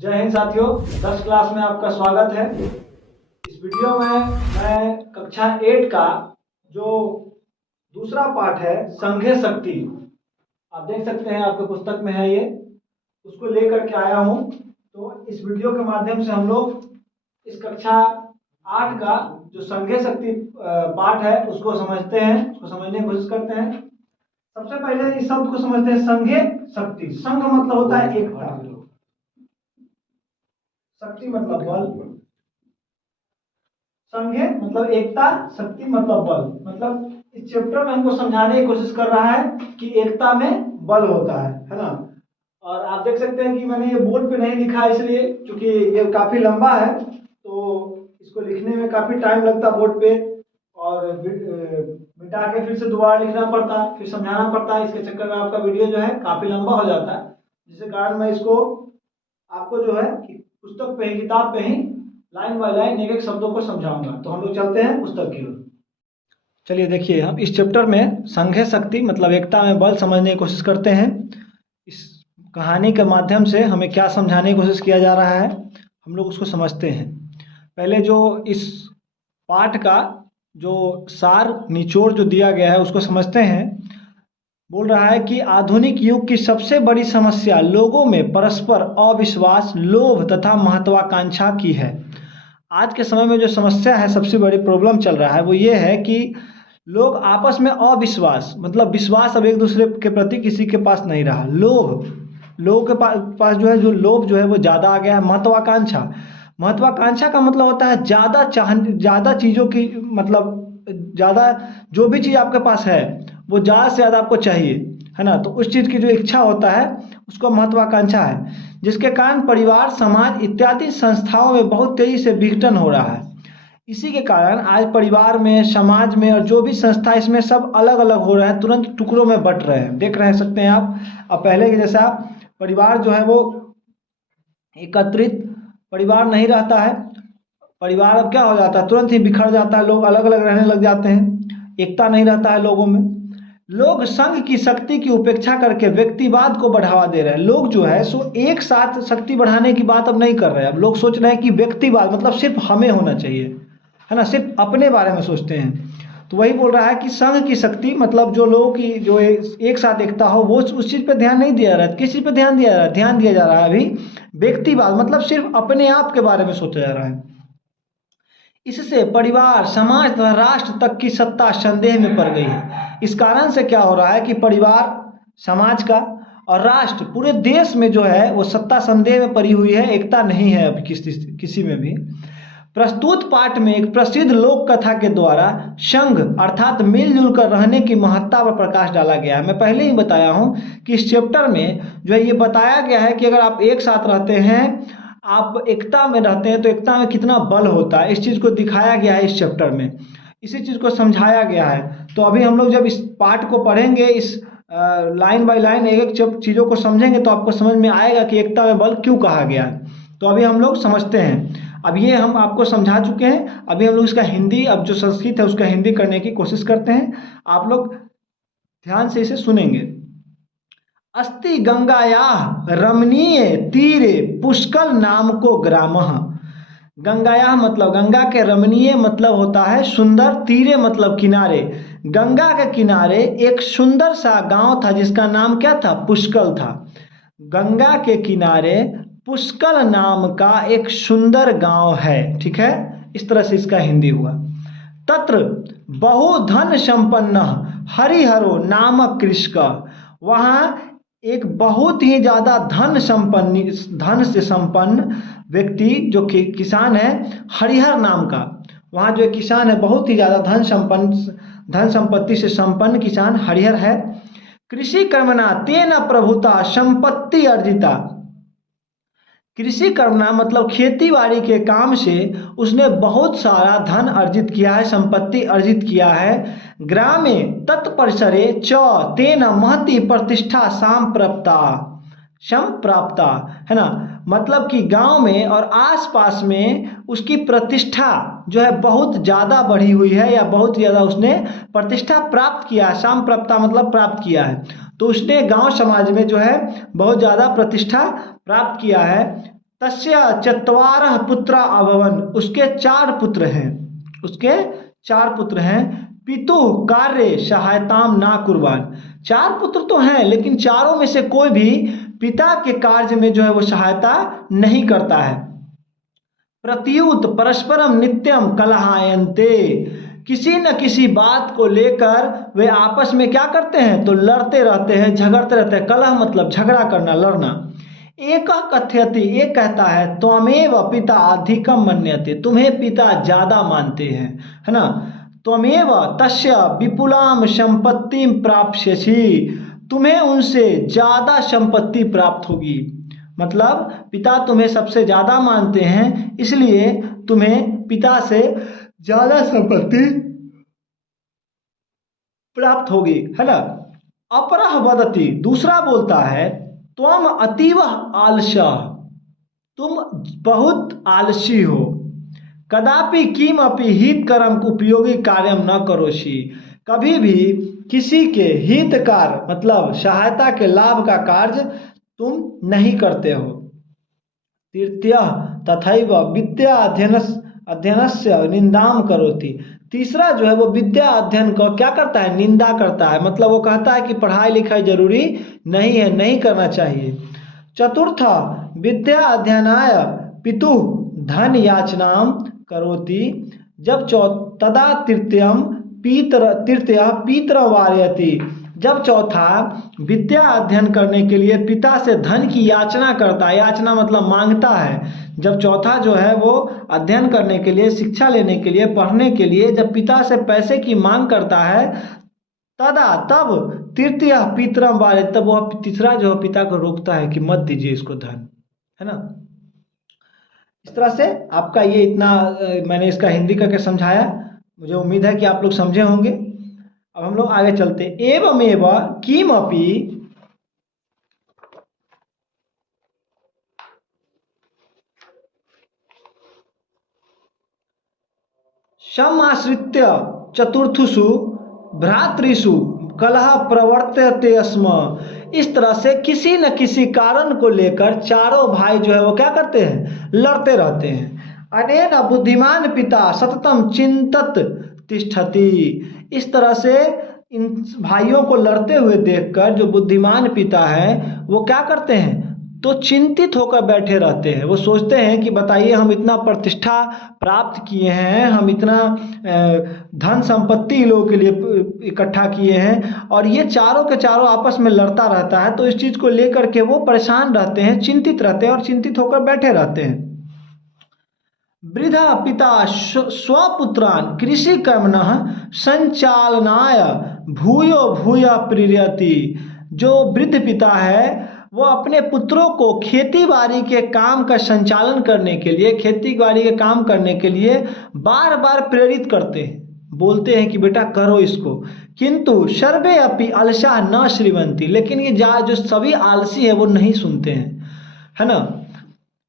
जय हिंद साथियों, 10 क्लास में आपका स्वागत है। इस वीडियो में मैं कक्षा 8 का जो दूसरा पाठ है संघे शक्ति, आप देख सकते हैं आपके पुस्तक में है ये, उसको लेकर के आया हूँ। तो इस वीडियो के माध्यम से हम लोग इस कक्षा 8 का जो संघे शक्ति पाठ है उसको समझते हैं, उसको समझने की कोशिश करते हैं। सबसे पहले इस शब्द को समझते हैं, संघे शक्ति। संघ मतलब होता है एकता, शक्ति मतलब बल। संघे मतलब एकता, शक्ति मतलब बल। मतलब इस चैप्टर में हमको समझाने की कोशिश कर रहा है कि एकता में बल होता है ना। और आप देख सकते हैं कि मैंने ये बोर्ड पे नहीं लिखा है इसलिए, क्योंकि ये काफी लंबा है तो इसको लिखने में काफी टाइम लगता बोर्ड पे, और मिटा के फिर से दोबारा लिखना पड़ता, फिर समझाना पड़ता है। इसके चक्कर में आपका वीडियो जो है काफी लंबा हो जाता है, जिसके कारण मैं इसको आपको जो है कि पुस्तक पे ही, किताब पे ही लाइन बाय लाइन एक एक शब्दों को समझाऊंगा। तो हम लोग चलते हैं पुस्तक की ओर। चलिए देखिए, हम इस चैप्टर में संघे शक्ति मतलब एकता में बल समझने की कोशिश करते हैं। इस कहानी के माध्यम से हमें क्या समझाने की कोशिश किया जा रहा है, हम लोग उसको समझते हैं। पहले जो इस पाठ का जो सार निचोड़ जो दिया गया है उसको समझते हैं। बोल रहा है कि आधुनिक युग की सबसे बड़ी समस्या लोगों में परस्पर अविश्वास, लोभ तथा महत्वाकांक्षा की है। आज के समय में जो समस्या है, सबसे बड़ी प्रॉब्लम चल रहा है, वो ये है कि लोग आपस में अविश्वास, मतलब विश्वास अब एक दूसरे के प्रति किसी के पास नहीं रहा। लोभ, लोगों के पास जो है, जो लोभ जो है वो ज़्यादा आ गया है। महत्वाकांक्षा, महत्वाकांक्षा का मतलब होता है ज़्यादा चीज़ों की, मतलब ज़्यादा जो भी चीज़ आपके पास है वो ज़्यादा से ज़्यादा आपको चाहिए, है ना। तो उस चीज़ की जो इच्छा होता है उसको महत्वाकांक्षा है, जिसके कारण परिवार, समाज इत्यादि संस्थाओं में बहुत तेजी से विघटन हो रहा है। इसी के कारण आज परिवार में, समाज में और जो भी संस्था, इसमें सब अलग अलग हो रहे हैं, तुरंत टुकड़ों में बट रहे हैं। देख रहे सकते हैं आप। अब पहले के जैसा परिवार जो है वो एकत्रित परिवार नहीं रहता है। परिवार अब क्या हो जाता है, तुरंत ही बिखर जाता है, लोग अलग अलग रहने लग जाते हैं, एकता नहीं रहता है लोगों में। लोग संघ की शक्ति की उपेक्षा करके व्यक्तिवाद को बढ़ावा दे रहे हैं। लोग जो है सो एक साथ शक्ति बढ़ाने की बात अब नहीं कर रहे हैं। अब लोग सोच रहे हैं कि व्यक्तिवाद मतलब सिर्फ हमें होना चाहिए, है ना, सिर्फ अपने बारे में सोचते हैं। तो वही बोल रहा है कि संघ की शक्ति मतलब जो लोगों की जो एक साथ एकता हो, वो उस चीज़ पे ध्यान नहीं दिया जा रहा है। किस चीज़ पे ध्यान दिया जा रहा है? ध्यान दिया जा रहा है अभी व्यक्तिवाद, मतलब सिर्फ अपने आप के बारे में सोचा जा रहा है। इससे परिवार, समाज तथा राष्ट्र तक की सत्ता संदेह में पड़ गई है। इस कारण से क्या हो रहा है कि परिवार, समाज का और राष्ट्र, पूरे देश में जो है वो सत्ता संदेह में पड़ी हुई है, एकता नहीं है अब किसी में भी। प्रस्तुत पाठ में एक प्रसिद्ध लोक कथा के द्वारा संघ अर्थात मिलजुल कर रहने की महत्ता पर प्रकाश डाला गया है। मैं पहले ही बताया हूँ कि इस चैप्टर में जो है ये बताया गया है कि अगर आप एक साथ रहते हैं, आप एकता में रहते हैं, तो एकता में कितना बल होता है, इस चीज़ को दिखाया गया है इस चैप्टर में, इसी चीज़ को समझाया गया है। तो अभी हम लोग जब इस पाठ को पढ़ेंगे, इस लाइन बाय लाइन एक एक चीज़ों को समझेंगे, तो आपको समझ में आएगा कि एकता में बल क्यों कहा गया है। तो अभी हम लोग समझते हैं। अब ये हम आपको समझा चुके हैं, अभी हम लोग इसका हिंदी, अब जो संस्कृत है उसका हिंदी करने की कोशिश करते हैं। आप लोग ध्यान से इसे सुनेंगे। अस्ति गंगायाः रमणीय तीरे पुष्कल नाम को ग्रामः। गंगायाः मतलब गंगा के, रमणीय मतलब होता है सुंदर, तीरे मतलब किनारे। गंगा के किनारे एक सुंदर सा गांव था जिसका नाम क्या था? पुष्कल था। गंगा के किनारे पुष्कल नाम का एक सुंदर गांव है, ठीक है। इस तरह से इसका हिंदी हुआ। तत्र बहुधन संपन्न हरिहरो नामक कृषक, वहाँ एक बहुत ही ज़्यादा धन से संपन्न व्यक्ति जो किसान है, हरिहर नाम का, वहाँ जो किसान है बहुत ही ज़्यादा धन संपत्ति से संपन्न किसान हरिहर है। कृषि कर्मणा तेन प्रभुता संपत्ति अर्जिता। कृषि करना मतलब खेती बाड़ी के काम से उसने बहुत सारा धन अर्जित किया है, संपत्ति अर्जित किया है। ग्रामे तत्परिसरे च तेन महती प्रतिष्ठा संप्राप्ता, है ना। मतलब कि गांव में और आसपास में उसकी प्रतिष्ठा जो है बहुत ज़्यादा बढ़ी हुई है, या बहुत ज़्यादा उसने प्रतिष्ठा प्राप्त किया है। संप्राप्ता मतलब प्राप्त किया है, तो उसने गांव समाज में जो है बहुत ज़्यादा प्रतिष्ठा प्राप्त किया है। तस्य चत्वारः पुत्रा अभवन, उसके 4 पुत्र हैं, उसके 4 पुत्र हैं। पितुः कार्य सहायताम ना कुर्वान, 4 पुत्र तो हैं लेकिन चारों में से कोई भी पिता के कार्य में जो है वो सहायता नहीं करता है। प्रत्युत परस्परम नित्यम कलहायन्ते, किसी न किसी बात को लेकर वे आपस में क्या करते हैं, तो लड़ते रहते हैं, झगड़ते रहते हैं। कलह मतलब झगड़ा करना, लड़ना। एक कथयति, एक कहता है त्वमेव पिता अधिकम मन्यते, तुम्हें पिता ज्यादा मानते हैं, है ना। त्वमेव तस्य विपुलाम संपत्तिम प्राप्स्यसि, तुम्हें उनसे ज्यादा संपत्ति प्राप्त होगी। मतलब पिता तुम्हें सबसे ज्यादा मानते हैं, इसलिए तुम्हें पिता से ज्यादा संपत्ति प्राप्त होगी, है ना। अपरः वदति, दूसरा बोलता है त्वम अतीव आलस्यः, तुम बहुत आलसी हो। कदापि किमपि हितकरम उपयोगी कार्यम न करोषि, कभी भी किसी के हितकार मतलब सहायता के लाभ का कार्य तुम नहीं करते हो। तृतीयः तथैव विद्या अध्ययनस्य निंदाम करोति, तीसरा जो है वो विद्या अध्ययन को क्या करता है, निंदा करता है। मतलब वो कहता है कि पढ़ाई लिखाई जरूरी नहीं है, नहीं करना चाहिए। चतुर्थ विद्या अध्ययनाय पितुः धन याचनाम करोति, जब तदा तृतीयम तृतीयः पितर वारयति, जब चौथा विद्या अध्ययन करने के लिए पिता से धन की याचना करता है, याचना मतलब मांगता है। जब चौथा जो है वो अध्ययन करने के लिए, शिक्षा लेने के लिए, पढ़ने के लिए जब पिता से पैसे की मांग करता है, तदा तब तृतीय पितरम वाले, तब वह तीसरा जो पिता को रोकता है कि मत दीजिए इसको धन, है ना। इस तरह से आपका ये इतना मैंने इसका हिंदी करके समझाया, मुझे उम्मीद है कि आप लोग समझे होंगे। अब हम लोग आगे चलते। एवमेव किमपि समाश्रित्य चतुर्थुषु भ्रातृषु कलह प्रवर्तते स्म, इस तरह से किसी न किसी कारण को लेकर चारों भाई जो है वो क्या करते हैं, लड़ते रहते हैं। अनेन बुद्धिमान पिता सततम चिंतत तिष्ठति, इस तरह से इन भाइयों को लड़ते हुए देखकर जो बुद्धिमान पिता है वो क्या करते हैं, तो चिंतित होकर बैठे रहते हैं। वो सोचते हैं कि बताइए हम इतना प्रतिष्ठा प्राप्त किए हैं, हम इतना धन संपत्ति लोगों के लिए इकट्ठा किए हैं और ये चारों के चारों आपस में लड़ता रहता है, तो इस चीज़ को लेकर के वो परेशान रहते हैं, चिंतित रहते हैं और चिंतित होकर बैठे रहते हैं। वृद्धा पिता स्वपुत्रान कृषि कर्मणः संचालनाय भूयो भूया प्रेरयति, जो वृद्ध पिता है वो अपने पुत्रों को खेती बाड़ी के काम का संचालन करने के लिए, खेती बाड़ी के काम करने के लिए बार बार प्रेरित करते हैं, बोलते हैं कि बेटा करो इसको। किंतु सर्वे अपि अलसा न श्रीवंती, लेकिन ये जो सभी आलसी है वो नहीं सुनते हैं, है ना।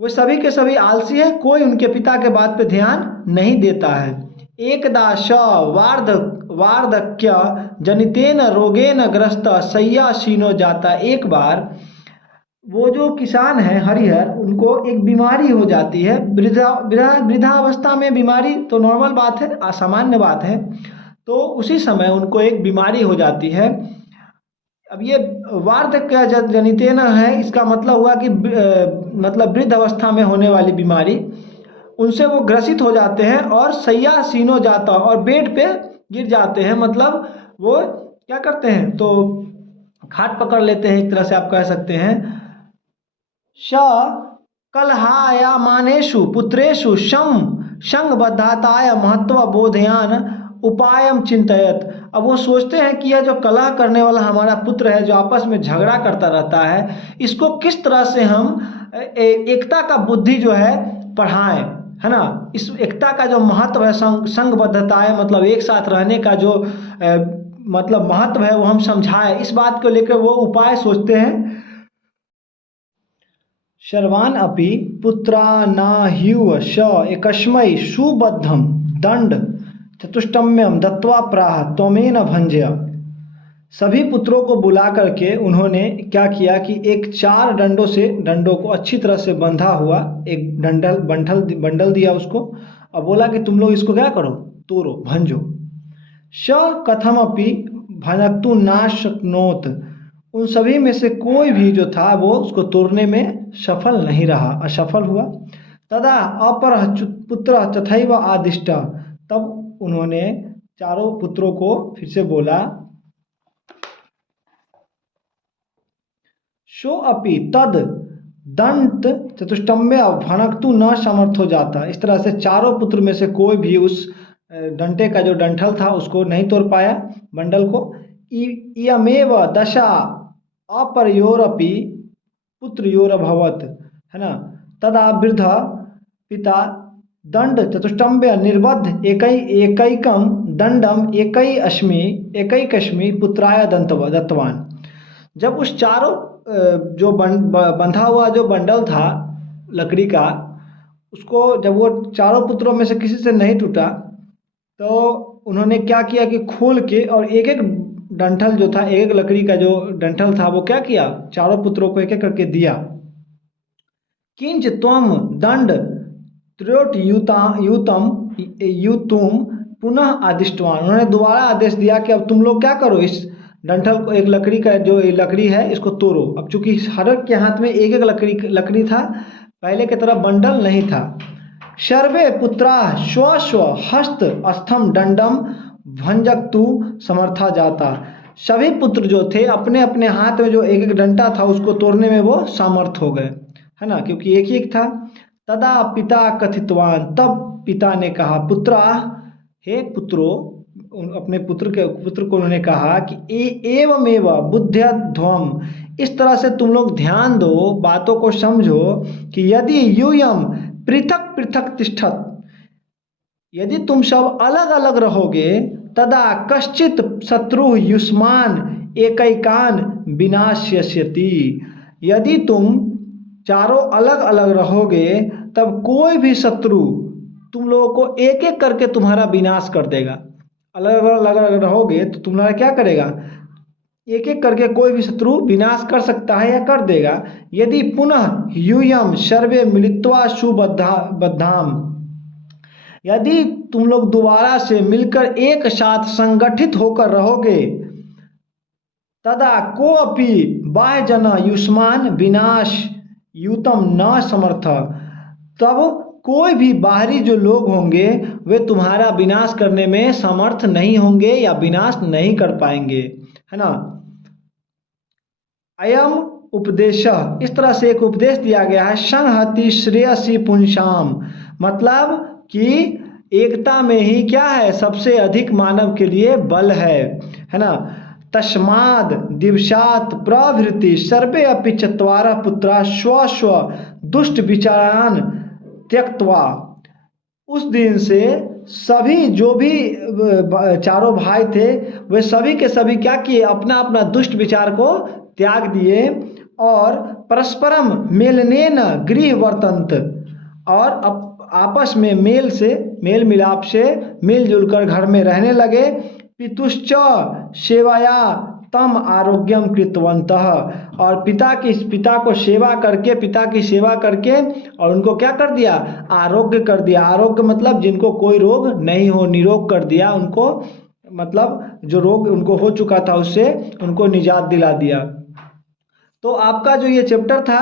वो सभी के सभी आलसी है, कोई उनके पिता के बात पे ध्यान नहीं देता है। एकदा स वार्धक्य जनितेन रोगेन ग्रस्त शय्यासीनो जाता, एक बार वो जो किसान है हरिहर, उनको एक बीमारी हो जाती है। वृद्धावस्था में बीमारी तो नॉर्मल बात है, असामान्य बात है, तो उसी समय उनको एक बीमारी हो जाती है। अब ये वार्धक्य जनितेन है, इसका मतलब हुआ कि मतलब वृद्ध अवस्था में होने वाली बीमारी, उनसे वो ग्रसित हो जाते हैं और शय्यासीनो जाता, और बेड पे गिर जाते हैं, मतलब वो क्या करते हैं, तो खाट पकड़ लेते हैं, एक तरह से आप कह सकते हैं। स कलहायमानेषु पुत्रेषु संगबद्धाताय महत्व बोधयान उपायम चिंतयत, अब वो सोचते हैं कि यह जो कलह करने वाला हमारा पुत्र है, जो आपस में झगड़ा करता रहता है, इसको किस तरह से हम एकता का बुद्धि जो है पढ़ाएं, है ना। इस एकता का जो महत्व है, संगबद्धता है मतलब एक साथ रहने का जो मतलब महत्व है वो हम समझाएं, इस बात को लेकर वो उपाय सोचते हैं। सर्वान अपि पुत्रानाह्युः स एकस्मै सुबद्धं दंड चतुष्टम्यम दत्वा प्राह त्वमेन भंजय, सभी पुत्रों को बुला करके उन्होंने क्या किया कि एक 4 डंडों को अच्छी तरह से बंधा हुआ एक बंडल दिया उसको, और बोला कि तुम लोग इसको क्या करो, तोड़ो, भंजो। श कथमपि भनक्तु ना शक्नोत, उन सभी में से कोई भी जो था वो उसको तोड़ने में सफल नहीं रहा, असफल हुआ। तदा अपरः पुत्र तथैव आदिष्ट, तब उन्होंने चारों पुत्रों को फिर से बोला, शो अपि तद दंत चतुष्टम्य भनक्तु न समर्थ हो जाता। इस तरह से चारों पुत्र में से कोई भी उस डंटे का जो डंठल था उसको नहीं तोड़ पाया, बंडल को। इयमेव दशा अपरयोरपि पुत्रयोरभवत्, है ना। तदा वृद्ध पिता दंड चतुष्टम्य निर्बद्ध एकैकम दंडम एकैकस्मि पुत्राय दत्तवान। जब उस चारों जो बंधा हुआ जो बंडल था लकड़ी का, उसको जब वो चारों पुत्रों में से किसी से नहीं टूटा तो उन्होंने क्या किया कि खोल के और एक एक डंठल जो था, एक एक लकड़ी का जो डंठल था वो क्या किया, चारों पुत्रों को एक एक करके दिया। किंच त्वम दंड त्रयोट यूतुम पुनः आदिष्टवान, उन्होंने दोबारा आदेश दिया कि अब तुम लोग क्या करो, इस डंठल को, एक लकड़ी का जो लकड़ी है इसको तोड़ो। अब चूंकि हर एक के हाथ में एक एक लकड़ी था, पहले की तरह बंडल नहीं था। सर्वे पुत्रा स्व स्व हस्त स्थम दंडम भंजक्तु समर्था जाता, सभी पुत्र जो थे अपने अपने हाथ में जो एक एक डंडा था उसको तोड़ने में वो सामर्थ हो गए, है ना, क्योंकि एक ही एक था। तदा पिता कथितवान, तब पिता ने कहा, पुत्रा, हे पुत्रों, अपने पुत्र को उन्होंने कहा कि एवमेव बुद्ध्यध्वम, इस तरह से तुम लोग ध्यान दो, बातों को समझो कि यदि यूयम पृथक पृथक तिष्ठत, यदि तुम सब अलग अलग रहोगे, तदा कश्चित शत्रु युष्मान एकैकान विनाश्यति, यदि तुम चारों अलग अलग रहोगे तब कोई भी शत्रु तुम लोगों को एक एक करके तुम्हारा विनाश कर देगा। अलग अलग रहोगे तो तुम्हारा क्या करेगा, एक एक करके कोई भी शत्रु विनाश कर सकता है या कर देगा। यदि पुनः यूयम सर्वे मिलित्वा सुबद्धाम, यदि तुम लोग दोबारा से मिलकर एक साथ संगठित होकर रहोगे, तदा को अपि बाह्य जना युष्मान विनाश यूतम न समर्थ, तब कोई भी बाहरी जो लोग होंगे वे तुम्हारा विनाश करने में समर्थ नहीं होंगे या विनाश नहीं कर पाएंगे, है ना। अयम उपदेश, इस तरह से एक उपदेश दिया गया है, संहति श्रेयसी पुंसाम, मतलब कि एकता में ही क्या है, सबसे अधिक मानव के लिए बल है ना। तस्माद दिवसात प्रभृति सर्वे अपि चत्वारः पुत्रा स्व स्व दुष्ट विचारान त्यक्त्वा, उस दिन से सभी जो भी चारों भाई थे वे सभी के सभी क्या किए, अपना अपना दुष्ट विचार को त्याग दिए और परस्परम मेलनेन गृह वर्तन्त, और आपस में मेल मिलाप से मिलजुल कर घर में रहने लगे। पितुश्च सेवाया तम आरोग्यम कृतवन्तः, और पिता की सेवा करके और उनको क्या कर दिया, आरोग्य कर दिया। आरोग्य मतलब जिनको कोई रोग नहीं हो, निरोग कर दिया उनको, मतलब जो रोग उनको हो चुका था उससे उनको निजात दिला दिया। तो आपका जो ये चैप्टर था,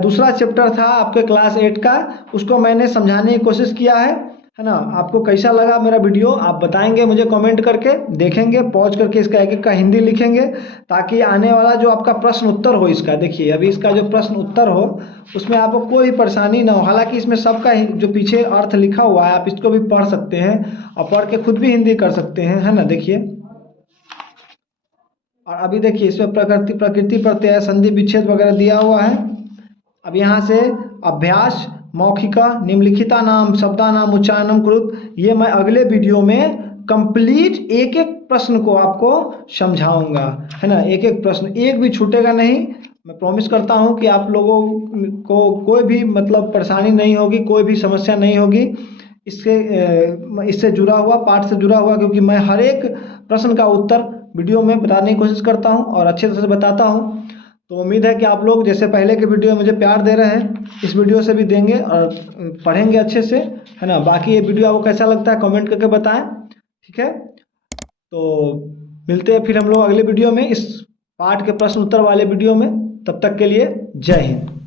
दूसरा चैप्टर था आपके क्लास 8 का, उसको मैंने समझाने की कोशिश किया है ना। आपको कैसा लगा मेरा वीडियो आप बताएंगे मुझे कमेंट करके, देखेंगे पॉज करके इसका एक एक का हिंदी लिखेंगे, ताकि आने वाला जो आपका प्रश्न उत्तर हो, इसका देखिए अभी इसका जो प्रश्न उत्तर हो उसमें आपको कोई परेशानी ना हो। हालांकि इसमें सबका जो पीछे अर्थ लिखा हुआ है आप इसको भी पढ़ सकते हैं और पढ़ के खुद भी हिंदी कर सकते हैं, है ना। देखिए, और अभी देखिए इसमें प्रकृति प्रत्यय संधि विच्छेद वगैरह दिया हुआ है। अब यहाँ से अभ्यास मौखिका निम्नलिखिता नाम शब्दा नाम उच्चारणम कुरुत, ये मैं अगले वीडियो में कंप्लीट एक एक प्रश्न को आपको समझाऊंगा, है ना। एक एक प्रश्न एक भी छूटेगा नहीं, मैं प्रॉमिस करता हूँ कि आप लोगों को कोई भी मतलब परेशानी नहीं होगी, कोई भी समस्या नहीं होगी इससे जुड़ा हुआ, पाठ से जुड़ा हुआ, क्योंकि मैं हर एक प्रश्न का उत्तर वीडियो में बताने की कोशिश करता हूँ और अच्छे तरह से बताता हूँ। तो उम्मीद है कि आप लोग जैसे पहले के वीडियो में मुझे प्यार दे रहे हैं, इस वीडियो से भी देंगे और पढ़ेंगे अच्छे से, है ना। बाकी ये वीडियो आपको कैसा लगता है कमेंट करके बताएं, ठीक है। तो मिलते हैं फिर हम लोग अगले वीडियो में, इस पाठ के प्रश्न उत्तर वाले वीडियो में। तब तक के लिए जय हिंद।